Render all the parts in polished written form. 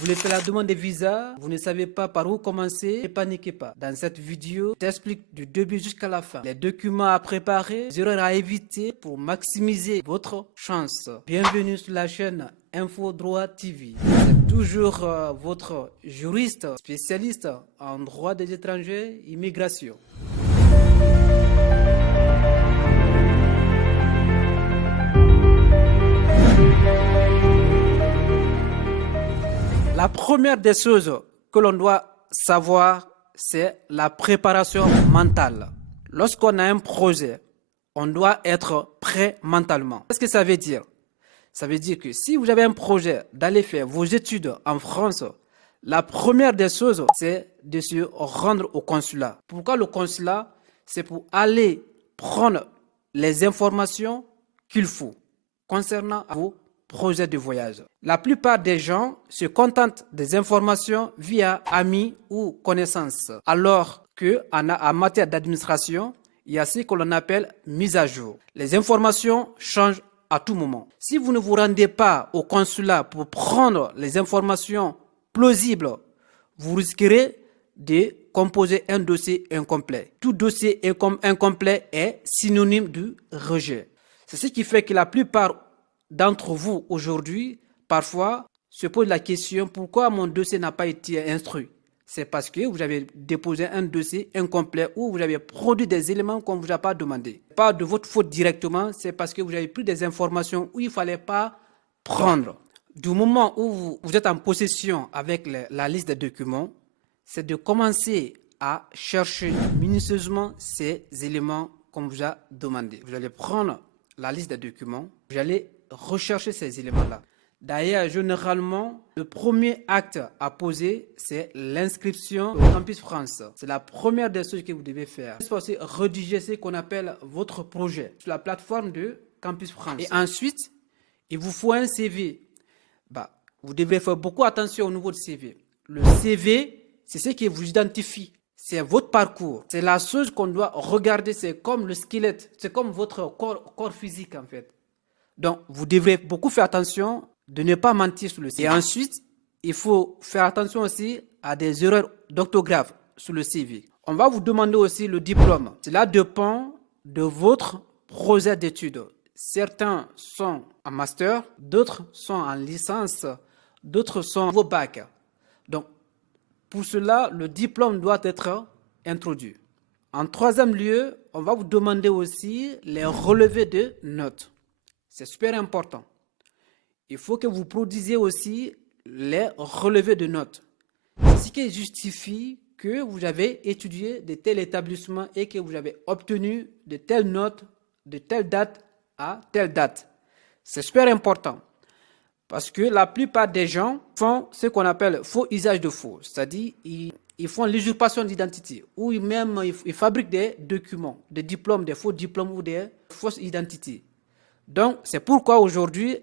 Vous voulez faire la demande de visa, vous ne savez pas par où commencer, ne paniquez pas. Dans cette vidéo, je t'explique du début jusqu'à la fin les documents à préparer, les erreurs à éviter pour maximiser votre chance. Bienvenue sur la chaîne Info Droit TV. C'est toujours votre juriste spécialiste en droit des étrangers, immigration. La première des choses que l'on doit savoir, c'est la préparation mentale. Lorsqu'on a un projet, on doit être prêt mentalement. Qu'est-ce que ça veut dire? Ça veut dire que si vous avez un projet d'aller faire vos études en France, la première des choses, c'est de se rendre au consulat. Pourquoi le consulat? C'est pour aller prendre les informations qu'il faut concernant vos projets de voyage. La plupart des gens se contentent des informations via amis ou connaissances, alors qu'en matière d'administration, il y a ce que l'on appelle mise à jour. Les informations changent à tout moment. Si vous ne vous rendez pas au consulat pour prendre les informations plausibles, vous risquerez de composer un dossier incomplet. Tout dossier incomplet est synonyme de rejet. C'est ce qui fait que la plupart d'entre vous aujourd'hui, parfois, se posent la question pourquoi mon dossier n'a pas été instruit. C'est parce que vous avez déposé un dossier incomplet ou vous avez produit des éléments qu'on ne vous a pas demandé. Pas de votre faute directement, c'est parce que vous avez pris des informations où il ne fallait pas prendre. Du moment où vous êtes en possession avec la liste des documents, c'est de commencer à chercher minutieusement ces éléments qu'on vous a demandé. Vous allez prendre la liste des documents, vous allez rechercher ces éléments-là. D'ailleurs, généralement, le premier acte à poser, c'est l'inscription au Campus France. C'est la première des choses que vous devez faire. Il faut aussi rédiger ce qu'on appelle votre projet sur la plateforme de Campus France. Et ensuite, il vous faut un CV. Vous devrez faire beaucoup attention au niveau du CV. Le CV, c'est ce qui vous identifie. C'est votre parcours. C'est la chose qu'on doit regarder. C'est comme le squelette. C'est comme votre corps physique, en fait. Donc, vous devrez beaucoup faire attention de ne pas mentir sur le CV. Et ensuite, il faut faire attention aussi à des erreurs d'orthographe sur le CV. On va vous demander aussi le diplôme. Cela dépend de votre projet d'études. Certains sont en master, d'autres sont en licence, d'autres sont au bac. Donc, pour cela, le diplôme doit être introduit. En troisième lieu, on va vous demander aussi les relevés de notes. C'est super important. Il faut que vous produisiez aussi les relevés de notes. C'est ce qui justifie que vous avez étudié de tel établissement et que vous avez obtenu de telles notes de telle date à telle date. C'est super important. Parce que la plupart des gens font ce qu'on appelle faux usage de faux. C'est-à-dire, ils font l'usurpation d'identité. Ou même, ils fabriquent des documents, des diplômes, des faux diplômes ou des fausses identités. Donc, c'est pourquoi aujourd'hui,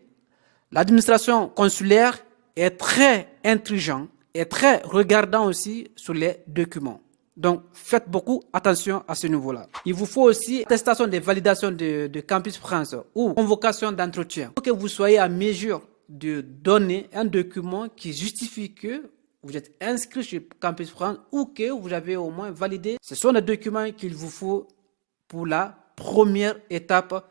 l'administration consulaire est très intelligente et très regardant aussi sur les documents. Donc, faites beaucoup attention à ce niveau-là. Il vous faut aussi attestation de validation de Campus France ou convocation d'entretien pour que vous soyez à mesure de donner un document qui justifie que vous êtes inscrit chez Campus France ou que vous avez au moins validé. Ce sont les documents qu'il vous faut pour la première étape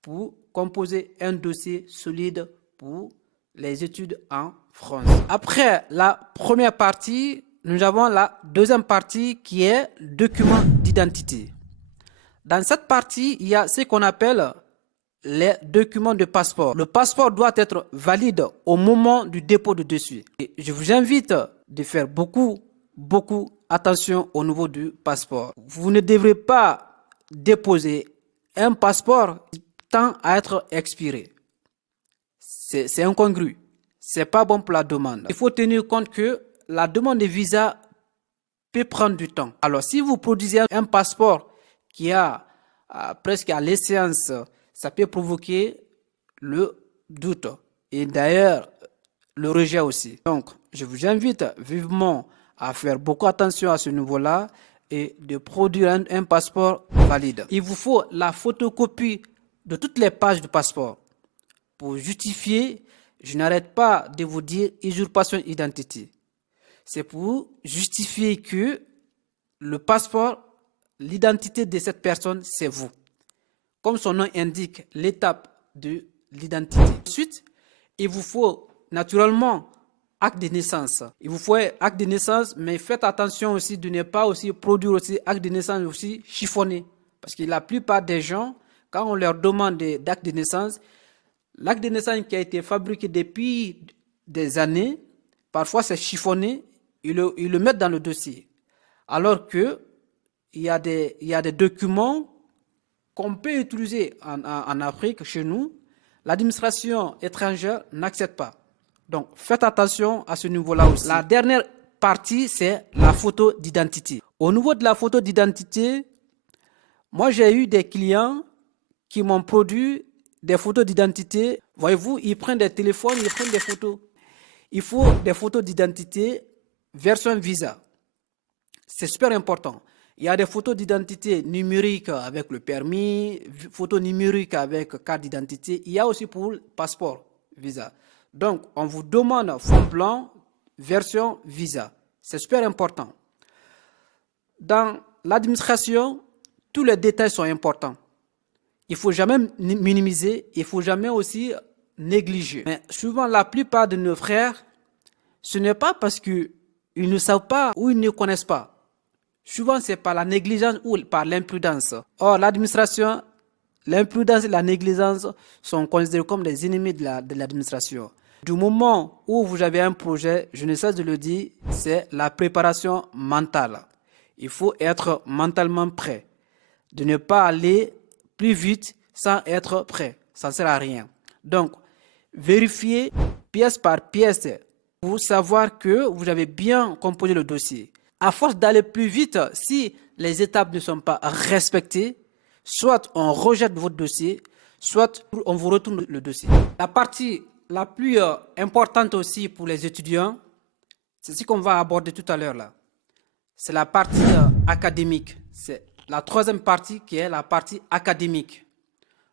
pour composer un dossier solide pour les études en France. Après la première partie, nous avons la deuxième partie qui est document d'identité. Dans cette partie, il y a ce qu'on appelle les documents de passeport. Le passeport doit être valide au moment du dépôt de dossier. Et je vous invite de faire beaucoup attention au niveau du passeport. Vous ne devrez pas déposer un passeport tend à être expiré. C'est incongru. C'est pas bon pour la demande. Il faut tenir compte que la demande de visa peut prendre du temps. Alors, si vous produisez un passeport qui a presque à l'échéance, ça peut provoquer le doute. Et d'ailleurs, le rejet aussi. Donc, je vous invite vivement à faire beaucoup attention à ce niveau-là et de produire un passeport valide. Il vous faut la photocopie de toutes les pages du passeport pour justifier je n'arrête pas de vous dire usurpation d'identité. C'est pour justifier que le passeport, l'identité de cette personne, c'est vous. Comme son nom indique, l'étape de l'identité. Ensuite, il vous faut naturellement acte de naissance. Il vous faut acte de naissance, mais faites attention aussi de ne pas aussi produire aussi acte de naissance aussi chiffonné. Parce que la plupart des gens, quand on leur demande d'acte de naissance, l'acte de naissance qui a été fabriqué depuis des années, parfois c'est chiffonné, ils le mettent dans le dossier. Alors que il y a des documents qu'on peut utiliser en Afrique, chez nous, l'administration étrangère n'accepte pas. Donc, faites attention à ce niveau-là aussi. La dernière partie, c'est la photo d'identité. Au niveau de la photo d'identité, moi, j'ai eu des clients qui m'ont produit des photos d'identité. Voyez-vous, ils prennent des téléphones, ils prennent des photos. Il faut des photos d'identité version Visa. C'est super important. Il y a des photos d'identité numériques avec le permis, photos numériques avec carte d'identité. Il y a aussi pour le passeport Visa. Donc, on vous demande fond blanc, version Visa. C'est super important. Dans l'administration, tous les détails sont importants. Il ne faut jamais minimiser, il ne faut jamais aussi négliger. Mais souvent, la plupart de nos frères, ce n'est pas parce qu'ils ne savent pas ou ils ne connaissent pas. Souvent, c'est par la négligence ou par l'imprudence. Or, l'administration, l'imprudence et la négligence sont considérés comme des ennemis de l'administration. Du moment où vous avez un projet, je ne cesse de le dire, c'est la préparation mentale. Il faut être mentalement prêt. De ne pas aller plus vite sans être prêt. Ça ne sert à rien. Donc, vérifiez pièce par pièce pour savoir que vous avez bien composé le dossier. À force d'aller plus vite, si les étapes ne sont pas respectées, soit on rejette votre dossier, soit on vous retourne le dossier. La partie la plus importante aussi pour les étudiants, c'est ce qu'on va aborder tout à l'heure là. C'est la partie académique. C'est la troisième partie qui est la partie académique.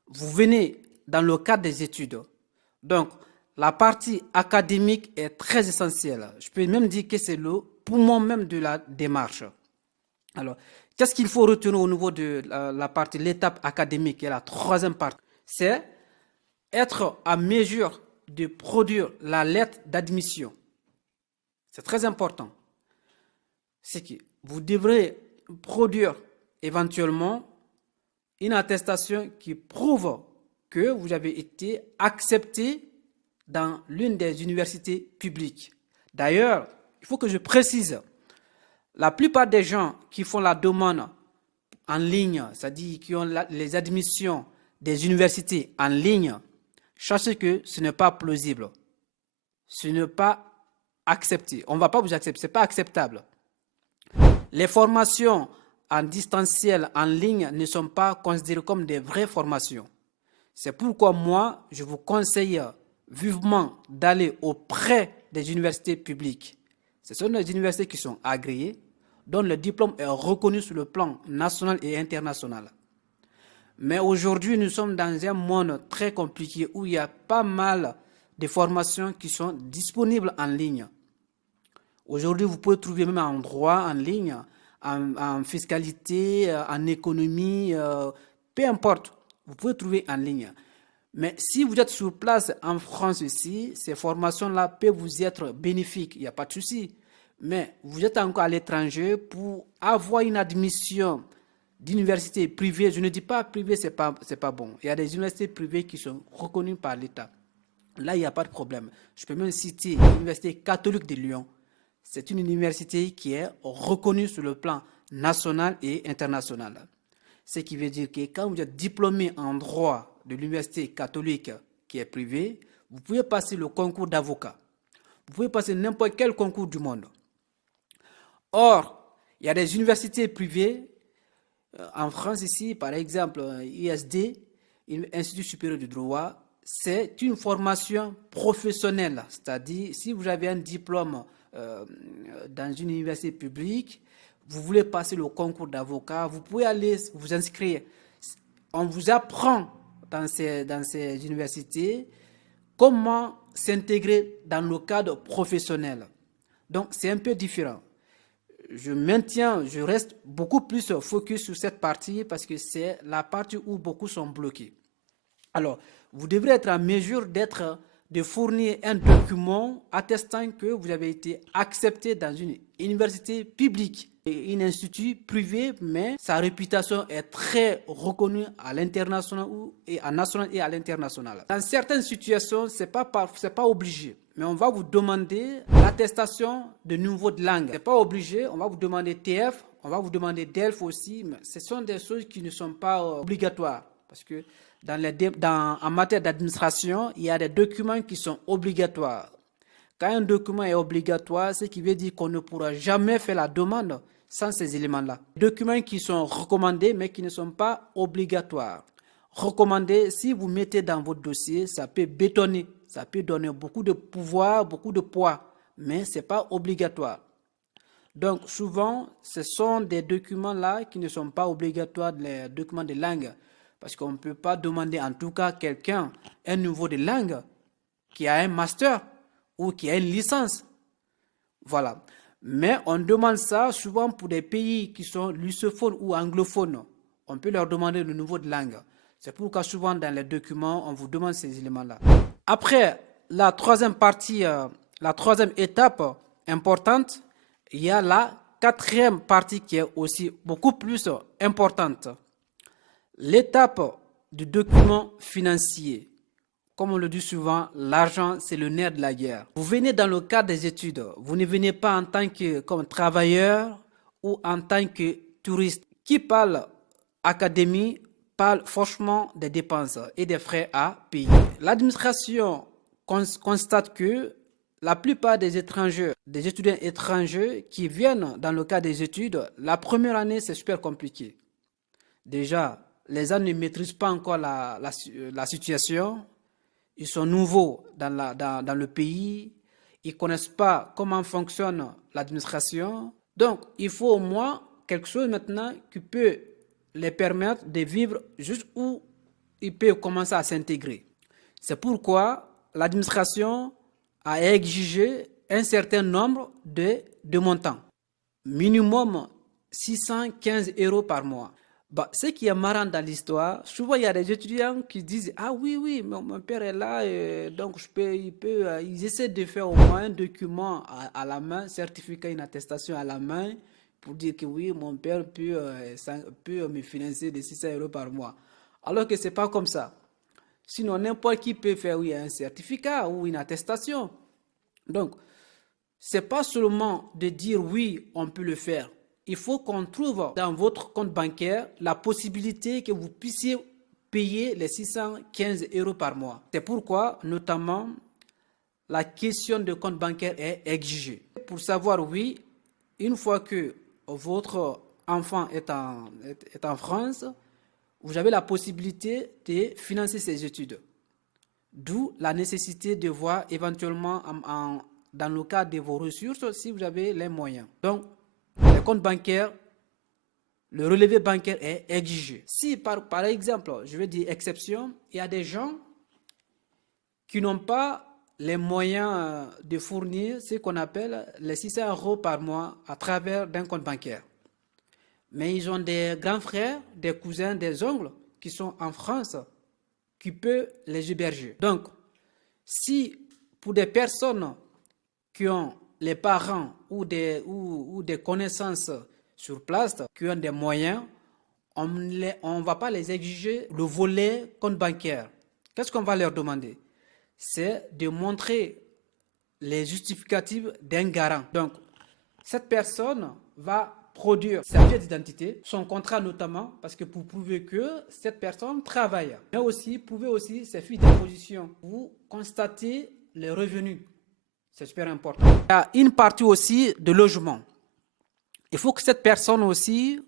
Vous venez dans le cadre des études. Donc, la partie académique est très essentielle. Je peux même dire que c'est le poumon même de la démarche. Alors, qu'est-ce qu'il faut retenir au niveau de la partie, l'étape académique, qui est la troisième partie? C'est être à mesure de produire la lettre d'admission. C'est très important. C'est que vous devrez produire éventuellement une attestation qui prouve que vous avez été accepté dans l'une des universités publiques. D'ailleurs, il faut que je précise, la plupart des gens qui font la demande en ligne, c'est-à-dire qui ont les admissions des universités en ligne, sachez que ce n'est pas plausible. Ce n'est pas accepté. On ne va pas vous accepter, ce n'est pas acceptable. Les formations en distanciel, en ligne, ne sont pas considérées comme des vraies formations. C'est pourquoi moi, je vous conseille vivement d'aller auprès des universités publiques. Ce sont les universités qui sont agréées, dont le diplôme est reconnu sur le plan national et international. Mais aujourd'hui, nous sommes dans un monde très compliqué où il y a pas mal de formations qui sont disponibles en ligne. Aujourd'hui, vous pouvez trouver même en droit en ligne, en fiscalité, en économie, peu importe, vous pouvez trouver en ligne. Mais si vous êtes sur place en France ici, ces formations-là peuvent vous être bénéfiques, il n'y a pas de souci. Mais vous êtes encore à l'étranger, pour avoir une admission d'université privée, je ne dis pas privée, c'est pas bon. Il y a des universités privées qui sont reconnues par l'État. Là, il n'y a pas de problème. Je peux même citer l'Université catholique de Lyon. C'est une université qui est reconnue sur le plan national et international. Ce qui veut dire que quand vous êtes diplômé en droit de l'université catholique qui est privée, vous pouvez passer le concours d'avocat. Vous pouvez passer n'importe quel concours du monde. Or, il y a des universités privées, en France ici, par exemple, ISD, Institut supérieur du droit, c'est une formation professionnelle. C'est-à-dire, si vous avez un diplôme dans une université publique, vous voulez passer le concours d'avocat, vous pouvez aller vous inscrire. On vous apprend dans ces universités comment s'intégrer dans le cadre professionnel. Donc, c'est un peu différent. Je reste beaucoup plus focus sur cette partie parce que c'est la partie où beaucoup sont bloqués. Alors, vous devrez être en mesure de fournir un document attestant que vous avez été accepté dans une université publique et un institut privé, mais sa réputation est très reconnue à l'international et à national et à l'international. Dans certaines situations, c'est pas obligé, mais on va vous demander l'attestation de niveau de langue. C'est pas obligé, on va vous demander TF, on va vous demander DELF aussi, mais ce sont des choses qui ne sont pas obligatoires parce que en matière d'administration, il y a des documents qui sont obligatoires. Quand un document est obligatoire, ce qui veut dire qu'on ne pourra jamais faire la demande sans ces éléments-là. Documents qui sont recommandés mais qui ne sont pas obligatoires. Recommandés, si vous mettez dans votre dossier, ça peut bétonner, ça peut donner beaucoup de pouvoir, beaucoup de poids, mais ce n'est pas obligatoire. Donc souvent, ce sont des documents-là qui ne sont pas obligatoires, les documents de langue. Parce qu'on ne peut pas demander en tout cas à quelqu'un un niveau de langue qui a un master ou qui a une licence. Voilà. Mais on demande ça souvent pour des pays qui sont lusophones ou anglophones. On peut leur demander le niveau de langue. C'est pourquoi souvent dans les documents, on vous demande ces éléments-là. Après, la troisième partie, la troisième étape importante, il y a la quatrième partie qui est aussi beaucoup plus importante. L'étape du document financier. Comme on le dit souvent, l'argent, c'est le nerf de la guerre. Vous venez dans le cadre des études. Vous ne venez pas en tant que comme travailleur ou en tant que touriste. Qui parle académie parle franchement des dépenses et des frais à payer. L'administration constate que la plupart des étrangers, des étudiants étrangers qui viennent dans le cadre des études, la première année, c'est super compliqué. Déjà, les gens ne maîtrisent pas encore la situation. Ils sont nouveaux dans le pays. Ils ne connaissent pas comment fonctionne l'administration. Donc, il faut au moins quelque chose maintenant qui peut les permettre de vivre juste où ils peuvent commencer à s'intégrer. C'est pourquoi l'administration a exigé un certain nombre de montants. Minimum 615 € par mois. Ce qui est marrant dans l'histoire, souvent il y a des étudiants qui disent « Ah oui, mon père est là, donc ils essaient de faire au moins un document à la main, certificat, une attestation à la main, pour dire que oui, mon père peut me financer de 600 € par mois. » Alors que ce n'est pas comme ça. Sinon, n'importe qui peut faire un certificat ou une attestation. Donc, ce n'est pas seulement de dire oui, on peut le faire. Il faut qu'on trouve dans votre compte bancaire la possibilité que vous puissiez payer les 615 € par mois. C'est pourquoi, notamment, la question de compte bancaire est exigée. Pour savoir, oui, une fois que votre enfant est en France, vous avez la possibilité de financer ses études. D'où la nécessité de voir éventuellement dans le cadre de vos ressources si vous avez les moyens. Donc, le compte bancaire, le relevé bancaire est exigé. Si par exemple, je vais dire exception, il y a des gens qui n'ont pas les moyens de fournir ce qu'on appelle les 600 € par mois à travers d'un compte bancaire. Mais ils ont des grands frères, des cousins, des oncles qui sont en France qui peuvent les héberger. Donc, si pour des personnes qui ont les parents ou des connaissances sur place, qui ont des moyens, on ne va pas les exiger le volet compte bancaire. Qu'est-ce qu'on va leur demander? C'est de montrer les justificatifs d'un garant. Donc, cette personne va produire sa pièce d'identité, son contrat notamment, parce que pour prouver que cette personne travaille. Mais aussi, prouver aussi ses fiches d'imposition. Vous constatez les revenus. C'est super important. Il y a une partie aussi de logement. Il faut que cette personne aussi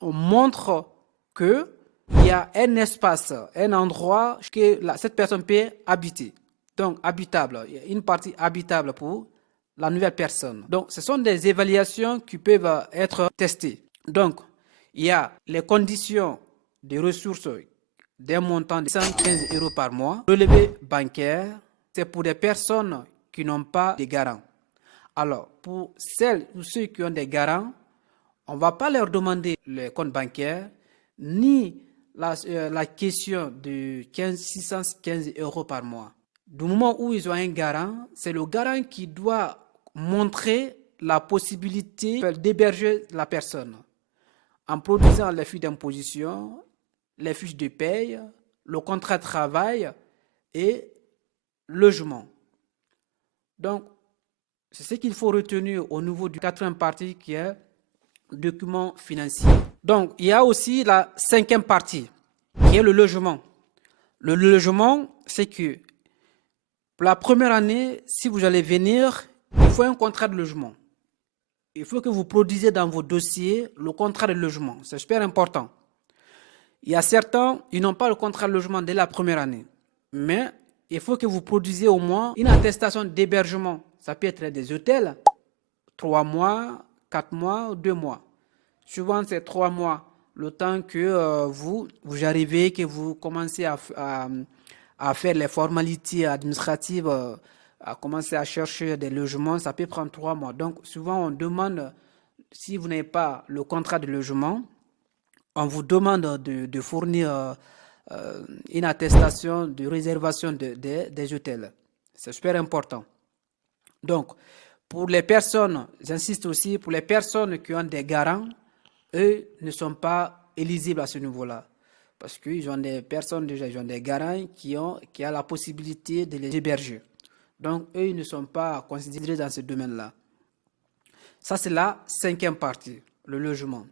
montre qu'il y a un espace, un endroit que cette personne peut habiter. Donc, habitable. Il y a une partie habitable pour la nouvelle personne. Donc, ce sont des évaluations qui peuvent être testées. Donc, il y a les conditions de ressources d'un montant de 115 € par mois, relevé bancaire, c'est pour des personnes qui n'ont pas de garants. Alors, pour celles ou ceux qui ont des garants, on ne va pas leur demander le compte bancaire, ni la question de 615 € par mois. Du moment où ils ont un garant, c'est le garant qui doit montrer la possibilité d'héberger la personne en produisant les fiches d'imposition, les fiches de paye, le contrat de travail et logement. Donc, c'est ce qu'il faut retenir au niveau du quatrième partie qui est document financier. Donc, il y a aussi la cinquième partie qui est le logement. Le logement, c'est que pour la première année, si vous allez venir, il faut un contrat de logement. Il faut que vous produisez dans vos dossiers le contrat de logement. C'est super important. Il y a certains, ils n'ont pas le contrat de logement dès la première année. Mais il faut que vous produisiez au moins une attestation d'hébergement. Ça peut être des hôtels, 3 mois, 4 mois, 2 mois. Souvent, c'est 3 mois. Le temps que vous arrivez, que vous commencez à faire les formalités administratives, à commencer à chercher des logements, ça peut prendre 3 mois. Donc, souvent, on demande, si vous n'avez pas le contrat de logement, on vous demande de fournir une attestation de réservation des hôtels. C'est super important. Donc, pour les personnes, j'insiste aussi, pour les personnes qui ont des garants, eux ne sont pas éligibles à ce niveau-là. Parce qu'ils ont des personnes déjà, ils ont des garants qui ont la possibilité de les héberger. Donc, eux, ils ne sont pas considérés dans ce domaine-là. Ça, c'est la cinquième partie, le logement.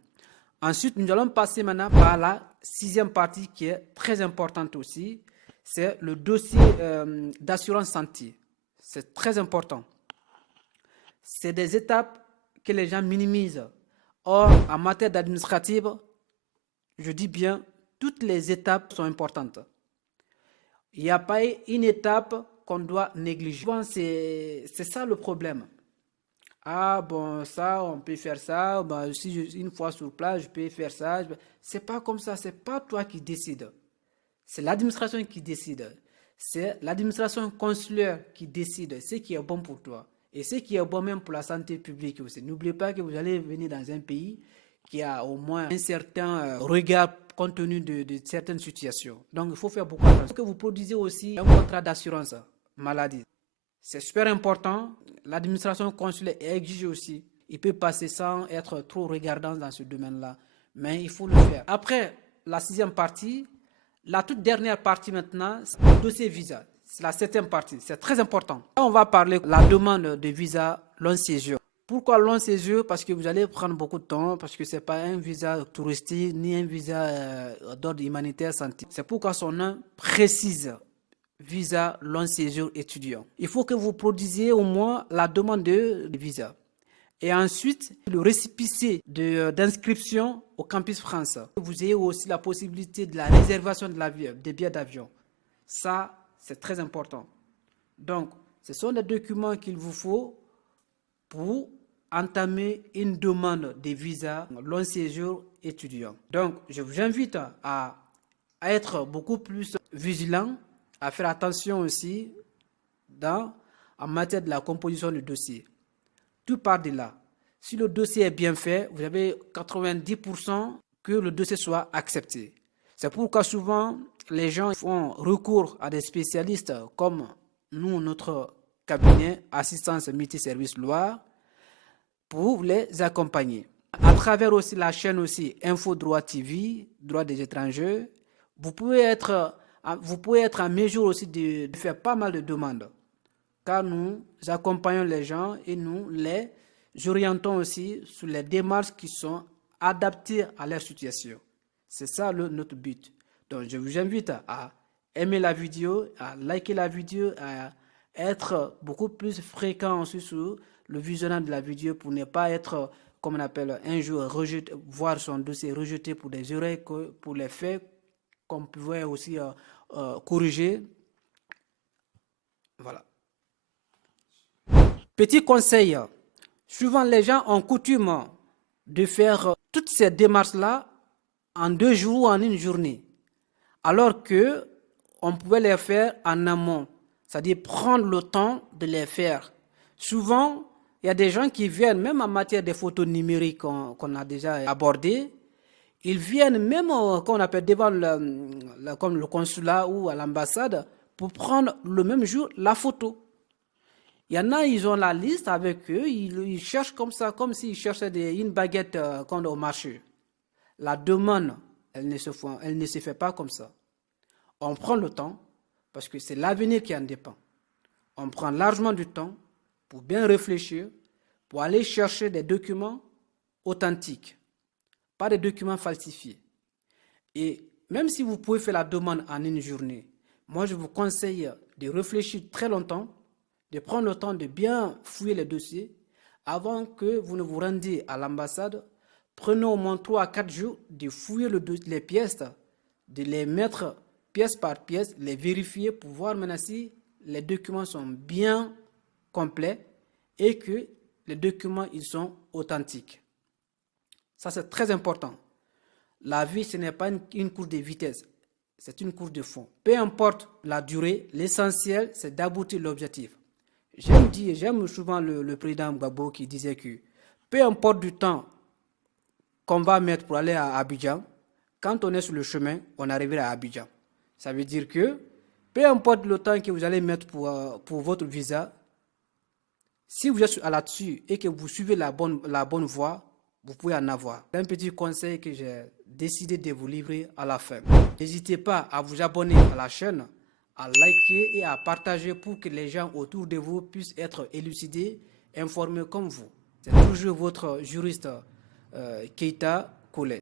Ensuite, nous allons passer maintenant par la sixième partie qui est très importante aussi. C'est le dossier d'assurance santé. C'est très important. C'est des étapes que les gens minimisent. Or, en matière d'administrative, je dis bien, toutes les étapes sont importantes. Il n'y a pas une étape qu'on doit négliger. C'est ça le problème. Ah bon, ça, on peut faire ça. Ben, si une fois sur place, je peux faire ça. C'est pas comme ça. C'est pas toi qui décides. C'est l'administration qui décide. C'est l'administration consulaire qui décide ce qui est bon pour toi. Et ce qui est bon même pour la santé publique aussi. N'oubliez pas que vous allez venir dans un pays qui a au moins un certain regard compte tenu de certaines situations. Donc, il faut faire beaucoup attention. Que vous produisez aussi un contrat d'assurance maladie. C'est super important. L'administration consulaire exige aussi. Il peut passer sans être trop regardant dans ce domaine-là. Mais il faut le faire. Après la sixième partie, la toute dernière partie maintenant, c'est le dossier visa. C'est la septième partie. C'est très important. Là, on va parler de la demande de visa long séjour. Pourquoi long séjour? Parce que vous allez prendre beaucoup de temps, parce que ce n'est pas un visa touristique, ni un visa d'ordre humanitaire santé. C'est pourquoi son nom précise visa long séjour étudiant. Il faut que vous produisiez au moins la demande de visa. Et ensuite, le récépissé d'inscription au Campus France. Vous ayez aussi la possibilité de la réservation des billets d'avion. Ça, c'est très important. Donc, ce sont des documents qu'il vous faut pour entamer une demande de visa long séjour étudiant. Donc, je vous invite à être beaucoup plus vigilant, à faire attention aussi en matière de la composition du dossier. Tout part de là. Si le dossier est bien fait, vous avez 90% que le dossier soit accepté. C'est pourquoi souvent, les gens font recours à des spécialistes comme nous, notre cabinet Assistance Multiservice Loire, pour les accompagner. À travers aussi la chaîne aussi Info Droit TV, Droit des étrangers, vous pouvez être en mesure aussi de faire pas mal de demandes. Car nous accompagnons les gens et nous les orientons aussi sur les démarches qui sont adaptées à leur situation. C'est ça notre but. Donc je vous invite à aimer la vidéo, à liker la vidéo, à être beaucoup plus fréquent aussi sur le visionnage de la vidéo pour ne pas être, comme on appelle, un jour rejeté, voir son dossier rejeté pour des erreurs, pour les faits qu'on pouvait aussi corriger. Voilà. Petit conseil, souvent les gens ont coutume de faire toutes ces démarches-là en 2 jours ou en une journée, alors que on pouvait les faire en amont. c'est-à-dire prendre le temps de les faire. Souvent, il y a des gens qui viennent, même en matière de photos numériques qu'on a déjà abordé, ils viennent même, quand on appelle devant comme le consulat ou à l'ambassade, pour prendre le même jour la photo. Il y en a, ils ont la liste avec eux, ils cherchent comme ça, comme s'ils cherchaient une baguette comme au marché. La demande, elle ne se fait pas comme ça. On prend le temps, parce que c'est l'avenir qui en dépend. On prend largement du temps pour bien réfléchir, pour aller chercher des documents authentiques, pas des documents falsifiés. Et même si vous pouvez faire la demande en une journée, moi je vous conseille de réfléchir très longtemps, de prendre le temps de bien fouiller les dossiers avant que vous ne vous rendiez à l'ambassade. Prenez au moins 3 à 4 jours de fouiller les pièces, de les mettre pièce par pièce, les vérifier pour voir maintenant si les documents sont bien complets et que les documents ils sont authentiques. Ça c'est très important. La vie ce n'est pas une course de vitesse, c'est une course de fond. Peu importe la durée, l'essentiel c'est d'aboutir à l'objectif. J'aime souvent le président Gbagbo qui disait que peu importe du temps qu'on va mettre pour aller à Abidjan, quand on est sur le chemin, on arrivera à Abidjan. Ça veut dire que peu importe le temps que vous allez mettre pour votre visa, si vous êtes là-dessus et que vous suivez la bonne voie, vous pouvez en avoir. C'est un petit conseil que j'ai décidé de vous livrer à la fin. N'hésitez pas à vous abonner à la chaîne, à liker et à partager pour que les gens autour de vous puissent être élucidés, informés comme vous. C'est toujours votre juriste Keita Kole.